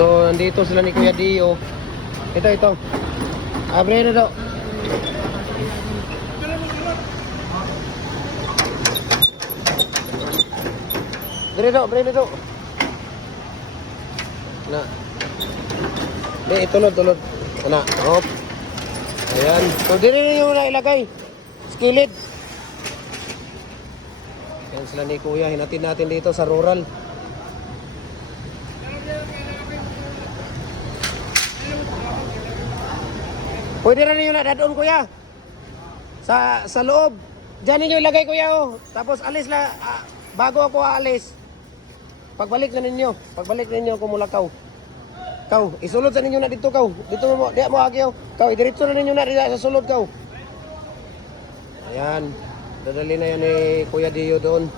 So, nandito sila ni Kuya Dio. Ito, ito. Abre na daw. Dire daw, abre na daw. Na. Di, tulod, tulod. Ana, hop. Ayan. So, dire na ilagay. Skillet. Yan sila ni Kuya. Hinatid natin dito sa rural. Pwede na ninyo na dadon kuya. Sa sa loob. Diyan ninyo ilagay kuya oh. Tapos alis la ah, bago ako aalis. Pagbalik na ninyo. Pagbalik na ninyo kumulakaw. Kaw, isulod sa ninyo na dito kaw. Dito mo di mo agyo. Kaw, diretso na ninyo na dito sa sulod kaw. Ayan. Dadali na yan ni Kuya Dio doon.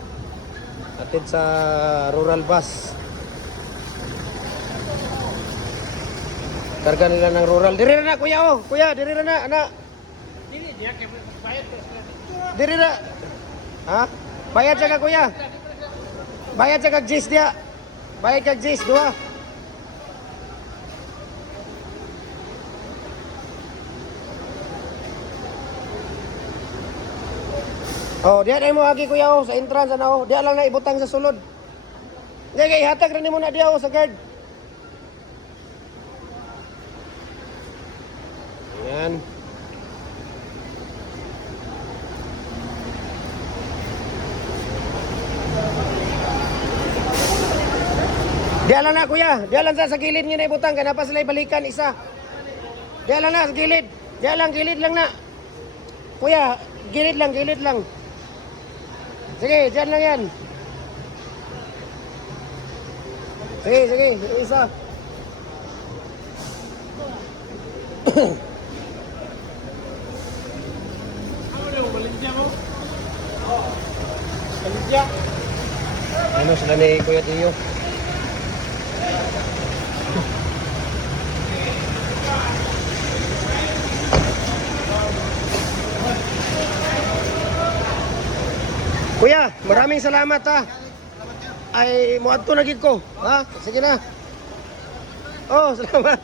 Atid sa rural bus. Karga nila ng rural. Diri na kuya oh. Kuya, diri na na, anak. Diri na. Ha? Bayad ka, kuya. Bayad siya kag jis dia. Bayad kag jis, dua. Oh, diya na mo agi kuya oh, sa entrance ano oh. Diya lang na ibutang sa sulod. Diya kay hatag rin mo na diya oh, sa guard. Yan. Diya lang na kuya, diya lang sa, sa gilid nga na ibutang, kaya pa sila ibalikan isa. Diya lang na sa gilid, diya lang, gilid lang na. Kuya, gilid lang, gilid lang. Sige, diyan lang yan. Sige, sige, isa. Ano sila ni Kuya Tiyo? Kuya, maraming salamat ha. Ay, muadto na gid ko. Ha? Sige na. Oh, salamat.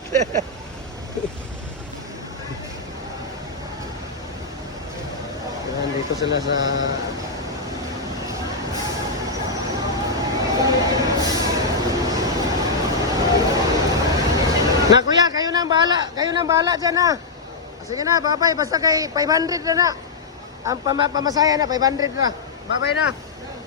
Yan, dito sila sa Na kuya, kayo na ang bahala. Kayo na ang bahala dyan ha. Sige na, babay. Basta kay 500 na na. Ang pama pamasaya na, 500 na. Babay na.